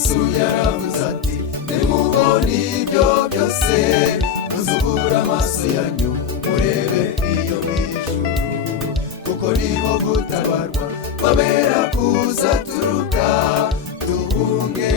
Yesu yaravuze ati nimubona ibyo byose muzubura amaso yanyu murebe iyo mwijuru, kuko niho gutabarwa kwabera kuzaturuka duhunge